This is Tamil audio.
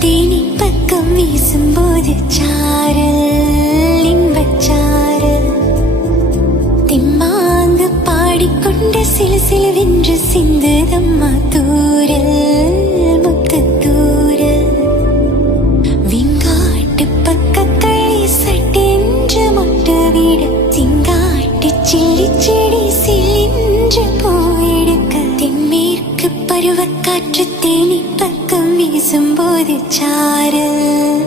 தேனி பக்கம் வீசும்போது சாரல் இன்பச்சாரல் திம்மாங்கு பாடிக்கொண்டு சிலு சிலுவென்று சிந்துதம்மா தூரல் முத்தத்தூரல் விங்காட்டு பக்கக்களை சட்டென்று மொட்டு விட சிங்காட்டு சில்லி செடி சிலின்று போயெடுக்க தென்மேற்கு பருவக்காற்று தேனி பக்கம் வீசும்போது சாரல்